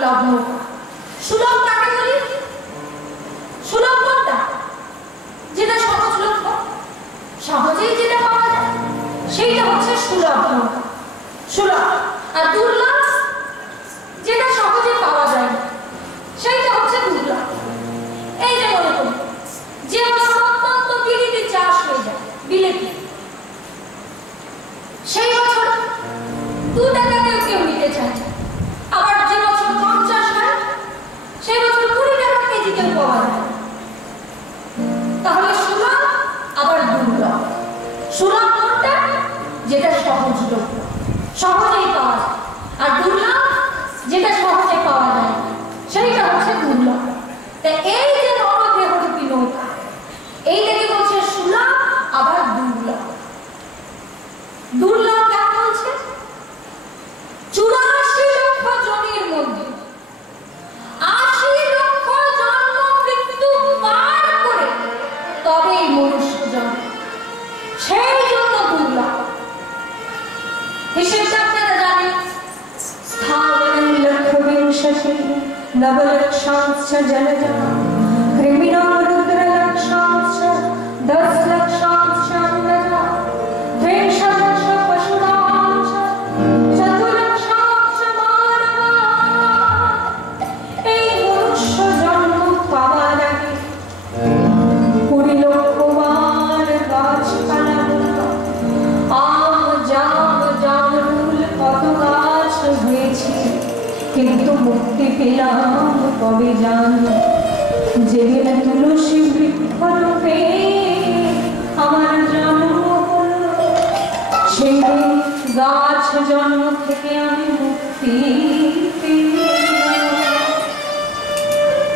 দুর্লভ নৌকা। সুলভ কাকে বলি? সুলভ কোনটা? যেটা সহজলভ্য, সহজেই যেটা পাওয়া যায়, সেইটা হচ্ছে সুলভ নৌকা, সুলভ। আর দুর্লভ যেটা সহজে পাওয়া যায় সেইটা হচ্ছে দুর্লভ। এই যে মনে করি যে বছর অত্যন্ত বিলিতি চাষ হয়ে যায়, বিলেতি, সেই বছর 2 টাকাতেও কেউ নিতে চায়। আবার যে বছর 50 হয় সেই বছর 20 টাকা কেজিতেও পাওয়া যায়। তাহলে সুলভ আবার দুর্লভ। সুলভ কোনটা? যেটা সহজলভ্য, সহজেই পাওয়া যায়। আর দুর্লভ যেটা সহজে পাওয়া যায় সেইটা হচ্ছে দুর্লভ। তাই এই যে নরদেহরূপী নৌকা, এইটাকে বলছে সুলভ আবার দুর্লভ। দুর্লভ কেন বলছে? 84 লক্ষ জনের মধ্যে 80 লক্ষ জন্ম মৃত্যু পার করে তবেই মনুষ্য জন্ম, সেই জন্য দুর্লভ। হিসেবটা আপনারা জানেন, স্থাবরং লক্ষবিংশতি নবলক্ষাংশ জলজা কৃমিণো রুদ্রলক্ষাংশ 10 লক্ষাংশ অম্লজা 30 লক্ষ পশুরাংশ 4 লক্ষাংশ মানবা। এই মনুষ্য জন্ম পাওয়ার আগে 20 লক্ষ বার গাছপালা, আম জাম জামরুল কত গাছ হয়েছে, কিন্তু মুক্তি পেলাম কবে জানো? যেদিন তুলসী বৃক্ষরূপে আমার জন্ম হলো, সেদিন গাছ জন্ম থেকে আমি মুক্তি পেলাম।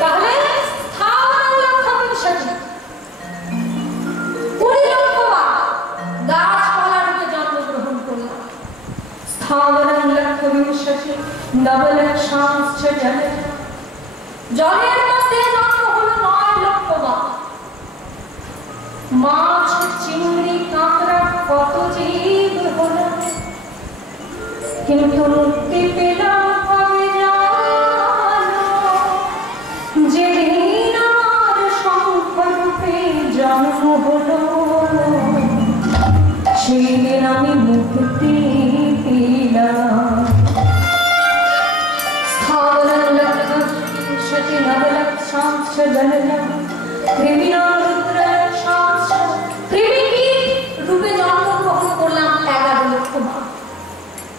তাহলে স্থাবরং লক্ষবিংশতি 20 লক্ষ বার গাছপালা রূপে জন্মগ্রহণ করলাম। স্থাবরং লক্ষবিংশতি নবলক্ষাংশ জলজা, জলের মধ্যে জন্ম হলো 9 লক্ষ বার। মাছ চিংড়ি কাঁকড়া কত জীব হলো, কিন্তু মুক্তি পেলাম কবে জানো? যেদিন আমার শঙ্খরূপে জন্ম হলো, সেদিন আমি মুক্তি পেলাম। স্থাবরং লক্ষবিংশতি নবলক্ষাংশ জলজা কৃমিণো রুদ্রলক্ষাংশ, কৃমি রূপে জন্মগ্রহণ করলাম 11 লক্ষ বার।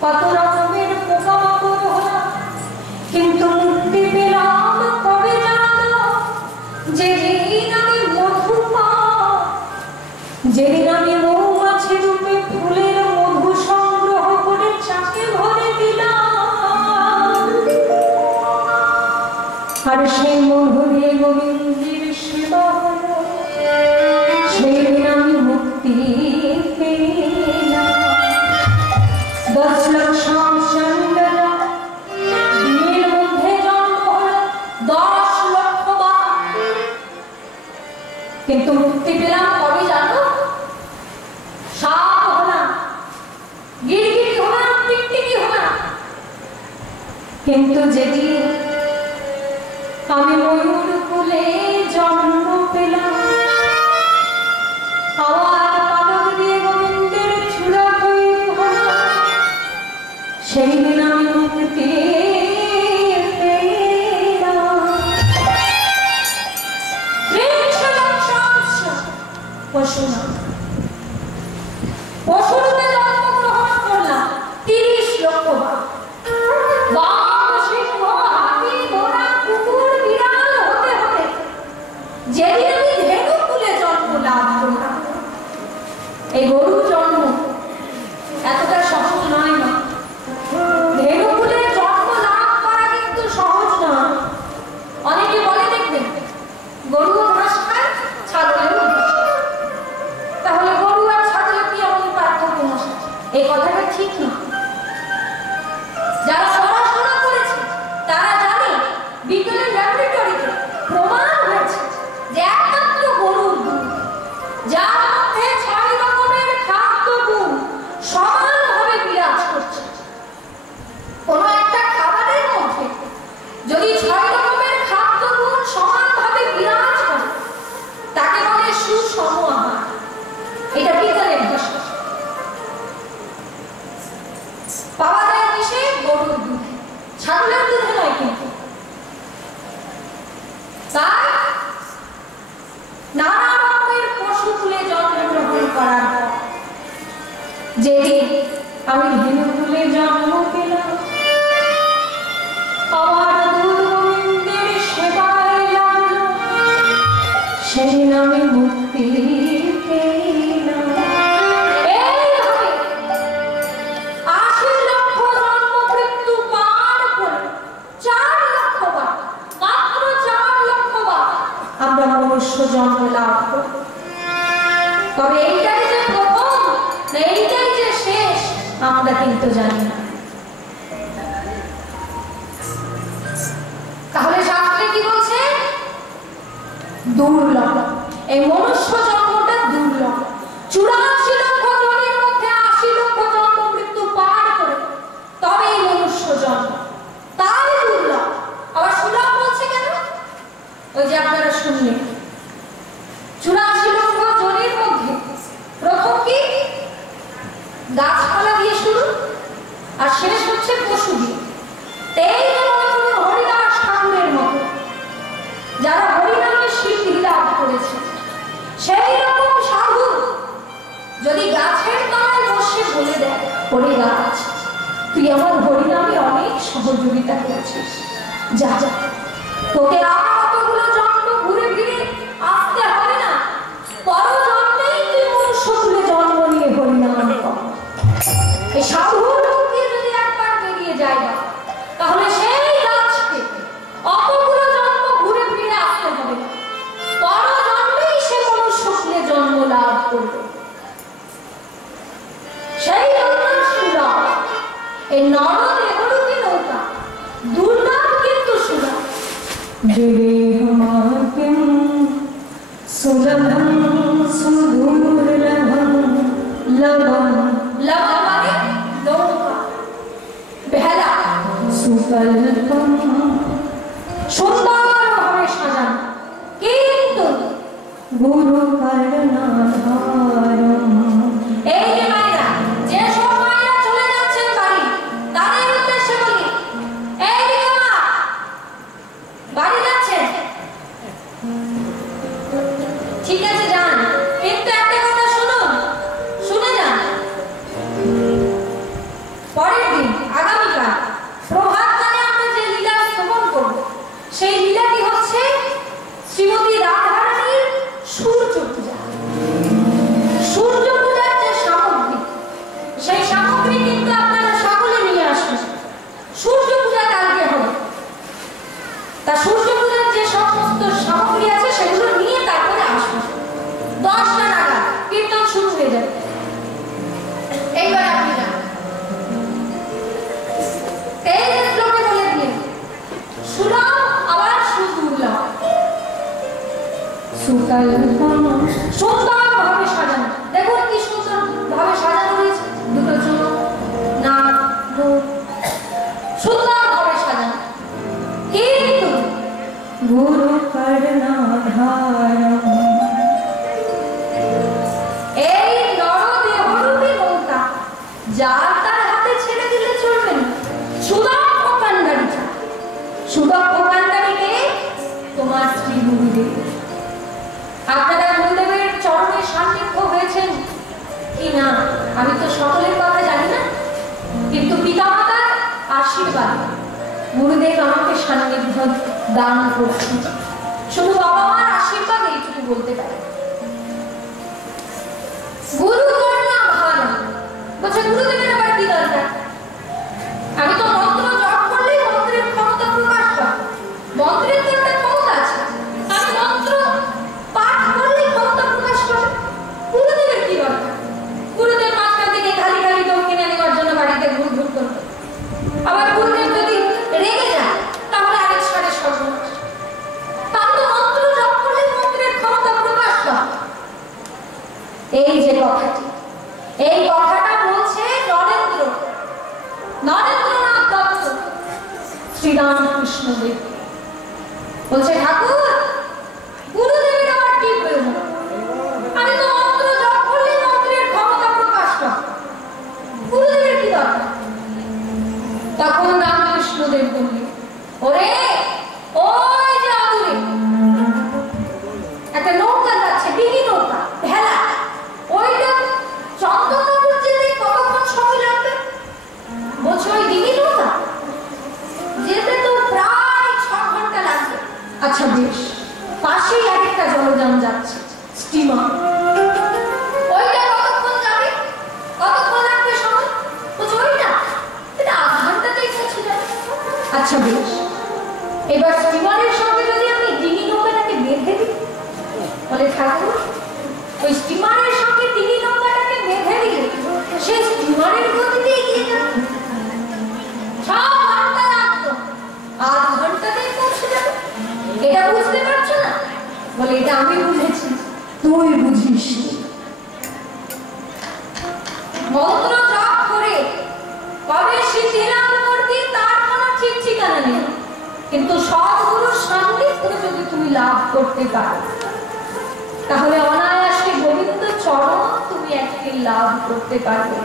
কত রকমের পোকামাকড় হলাম, কিন্তু মুক্তি পেলাম কবে জানো? যেদিন আমি মধু পাই, যেদিন আমি মৌমাছি রূপে ফুলের মধু সংগ্রহ করে চাকে ভরে দিলাম, আর সেই মধু দিয়ে গোবিন্দের সেবা হলো, সেদিন আমি মুক্তি পেলাম। 10 লক্ষাংশ অম্লজা, ডিমের মধ্যে জন্ম হলো 10 লক্ষ বার, কিন্তু মুক্তি পেলাম কবে জানো? সাপ হলাম, গিরগিটি হলাম, টিকটিকি হলাম, কিন্তু যেদিন আমি ময়ূর কুলে জন্ম পেলাম, আবার পালক দিয়ে গোবিন্দের চূড়া তৈরি হলো, সেই দিন আমি মুক্তি পেলাম। 30 লক্ষাংশ পশুরা, পশুরূপে জন্মগ্রহণ করলাম 30 লক্ষ বার। বাঘ, সিংহ, হাতি, ঘোড়া, কুকুর, বিড়াল হতে হতে ছাগলের দুধে নয় কিন্তু। তাই নানা রকমের পশু কুলে জন্মগ্রহণ করার পর যেদিন আমি ধেনু কুলে জন্ম পেলাম, আমার দুধ গোবিন্দের সেবায় লাগলো, সেদিন আমি মুক্তি পেলাম। এইভাবে ৮০ লক্ষ জন্ম মৃত্যু পার করে ৪ লক্ষ বার, মাত্র ৪ লক্ষ বার আমরা মনুষ্য জন্ম লাভ করি। তবে এইটাই যে প্রথম, এইটাই যে শেষ, আমরা কিন্তু জানি না। তাহলে শাস্ত্রে কি বলছে? দুর্লভ। এই মনুষ্য জন্মটা দুর্লভ। ৮৪ লক্ষ জন্মের মধ্যে ৮০ লক্ষ জন্ম মৃত্যু পার করে তবে এই মনুষ্য জন্ম, তাই দুর্লভ। আবার সুলভ বলছে কেন? ওই যে আপনারা শুনলেন ৮৪ লক্ষ জনের মধ্যে প্রথম কি গাছপালা দিয়ে শুরু, আর শেষ হচ্ছে পশু দিয়ে। হরিদাস ঠাকুরের মতো যারা হরিনামে সিদ্ধি লাভ করেছে, সেই রকম সাধু যদি গাছের তলায় বসে বলে দেয়, ওরে গাছ, তুই আমার হরিনামে অনেক সহযোগিতা করেছিস, যা যা, তোকে আর অতগুলো জন্ম ঘুরে ফিরে আসতে হবে না, পর জন্মেই তুই মনুষ্য কুলে জন্ম নিয়ে হরিনাম কর। এই সাধুর মুখে যদি একবার বেরিয়ে যায় না, তাহলে সেই গাছকে অতগুলো জন্ম ঘুরে ফিরে আসতে হবে না, পর জন্মেই সে মনুষ্য কুলে জন্ম লাভ করবে। সেই জন্য সুলভ। এই নরদেহরূপী নৌকা দুর্লভ কিন্তু সুলভ। দেহমার্গম সুলভম সুদুর্লভম লভম। লভ মানে নৌকা, ভেলা। সুকল্পম সুন্দরভাবে সাজানো, কিন্তু গুরু করুণাধারম। এই যে মায়েরা, যে সব মায়েরা চলে যাচ্ছেন বাড়ি, তাদের উদ্দেশ্যে বলি, এই দিকে মা, বাড়ি যাচ্ছেন, ঠিক আছে যান, কিন্তু একটা কথা শুনুন, শুনে যান। পরের দিন আগামীকাল প্রভাতকালে আমরা যে লীলা শ্রবণ করব, সেই লীলাটি হচ্ছে শ্রীমতী রাধারানীর সূর্য পূজা। সূর্য পূজার যে সামগ্রী, সেই সামগ্রী কিন্তু আপনারা সকলে নিয়ে আসবেন। সূর্য পূজা কালকে হবে, তা সূর্য পূজার যে সমস্ত সামগ্রী আছে সেগুলো নিয়ে তারপরে আসবেন। 10টা নাগাদ কীর্তন শুরু হয়ে যাবে। এইবার আপনি যান, এই শ্লোকে বলে দিয়ে সুলভ আবার সুদুর্লভ। সুন্দরভাবে সাজানো, দেখুন কি সুন্দর ভাবে সাজানো হয়েছে, দুটো চোখ, নাক, মুখ সুন্দরভাবে সাজানো, কিন্তু গুরু করুণাধারম। এই নরদেহরূপী নৌকা যার তার হাতে ছেড়ে দিলে চলবে না। সুদক্ষ কান্ডারি, সুদক্ষ কান্ডারিকে তোমার শ্রী গুরুদেব। আপনারা গুরুদেবের চরণে সান্নিধ্য হয়েছেন কি না আমি তো সকলের কথা জানি না, কিন্তু পিতামাতার আশীর্বাদ গুরুদেব আমাকে সান্নিধ্য দান করছেন। শুধু বাবা মার আশীর্বাদ এইটুকু বলতে পারে। গুরু করুণা ভালো বলছে, গুরুদেবের আবার কি দরকার? আমি তো মন্ত্র জপ করলেই মন্ত্রের ক্ষমতা প্রকাশ পায়, মন্ত্রের তো একটা ক্ষমতা আছে, আমি মন্ত্র পাঠ করলেই ক্ষমতা প্রকাশ পাবে। গুরুদেবের কি দরকার? গুরুদেব মাঝখান থেকে খালি খালি দক্ষিণা নেওয়ার জন্য বাড়িতে ঘুর ঘুর করবে। আবার গুরুদেব যদি রেগে যায় তাহলে আরেক সারে সর্বনাশ। তাহলে মন্ত্র জপ করলে মন্ত্রের ক্ষমতা প্রকাশ পায়। এই যে কথাটি, এই কথাটা বলছে নরেন্দ্রনাথ দত্ত শ্রীরামকৃষ্ণ দেব। বলছে, ঠাকুর গুরুদেবের আমার কি প্রয়োজন? আমি তো মন্ত্র জপ করলে মন্ত্রের ক্ষমতা প্রকাশ পায়, গুরুদেবের কি দরকার? তখন রামকৃষ্ণ দেব বললেন, ওরে ওই যে আদুরে একটা নৌকা যাচ্ছে, ডিঙি নৌকা, ভেলা, ওইটা চন্দ্রনগর যেতে কতক্ষণ সময় লাগবে বলছো? ওই ডিঙি নৌকা যেতে তো প্রায় 6 ঘন্টা লাগবে। আচ্ছা বেশ, পাশেই আরেকটা জলযান যাচ্ছে, স্টিমার, ওইটা কতক্ষণ যাবে, কতক্ষণ লাগবে সময় বলছো? ওইটা এটা আধা ঘন্টাতেই পৌঁছে যাবে। আচ্ছা বেশ, এবার স্টিমারের সঙ্গে যদি আমি ডিঙি নৌকাটাকে বেঁধে দিই, বলে ঠাকুর ওই স্টিমারের সঙ্গে ডিঙি নৌকাটাকে বেঁধে দিলে সেই স্টিমারের গতিতে এগিয়ে যাবে, 6 ঘন্টা লাগতো, আধ ঘন্টাতেই পৌঁছে যাবে। এটা বুঝতে পারছো না? বলে এটা আমি বুঝেছি, তুই বুঝিস। মন্ত্র জপ করে কবে সিদ্ধি লাভ করবি তার কোনো ঠিক ঠিকানা নেই, কিন্তু সদ্গুরুর সান্নিধ্য যদি তুমি লাভ করতে পারো তাহলে অনায়াসে গোবিন্দ চরণ তুমি একদিন লাভ করতে পারবে।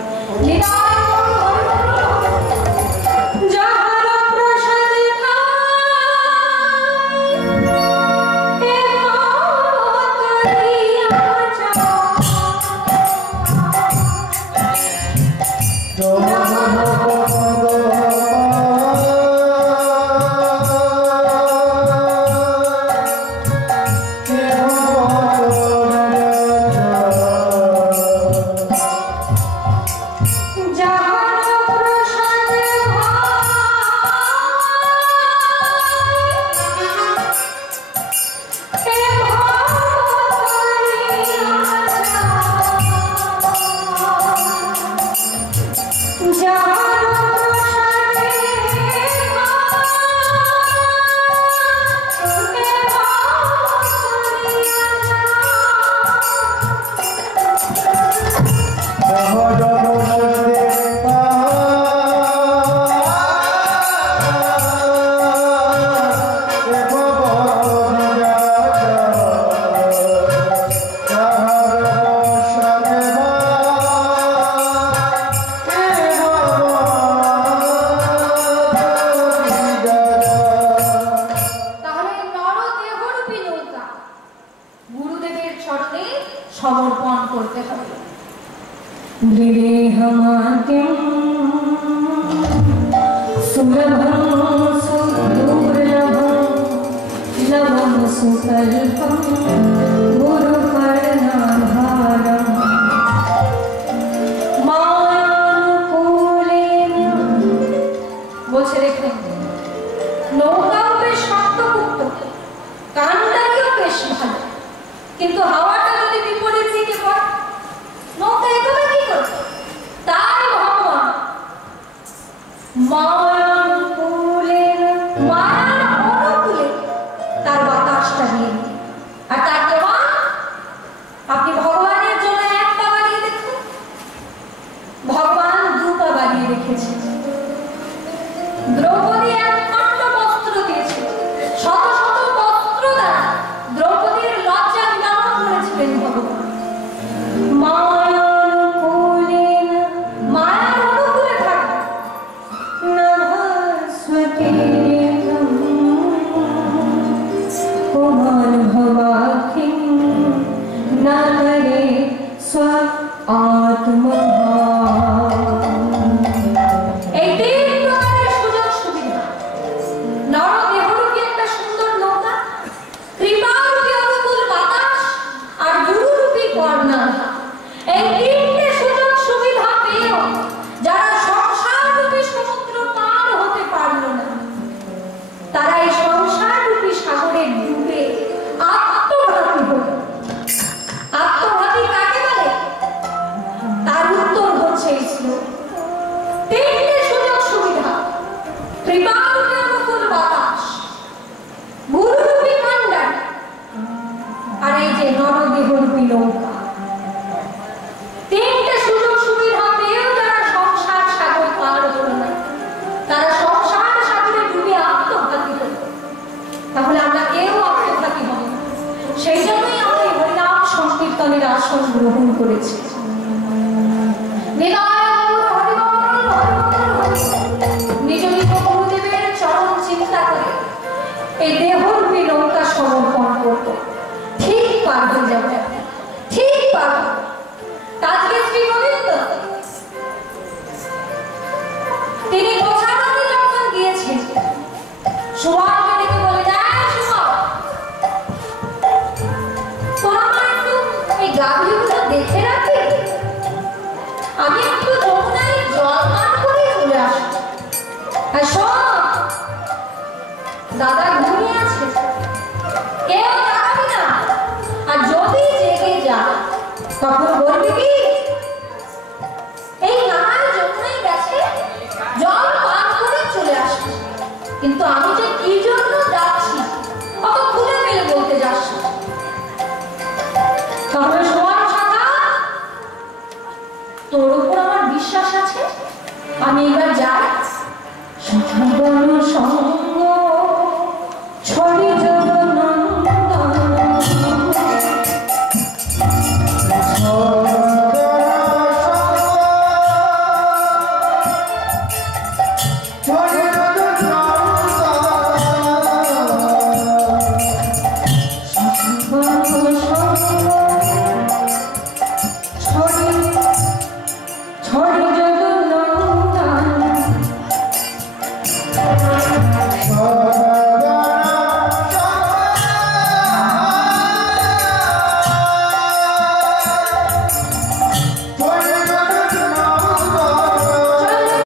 আসন গ্রহণ করেছে। নিজ নিজ গুরুদেবের চরণ চিন্তা করে পাবে। আজকে শ্রী গোবিন্দ তিনি গোছাবাড়ি যখন গিয়েছেন, সুভাষকে ডেকে বলে, যায় সুভাষ, তোরা মা একটু এই গাভীগুলো দেখে রাখবি, আমি একটু যমুনায় জল পান করে চলে আসবো। আর সব দাদা ঘুমিয়ে আছে, কেউ জানাবি না, আর যদি জেগে যা তখন বলবি কি এই নানার যমুনায় গেছে জল পান করে চলে আসবে। কিন্তু আমি যে কি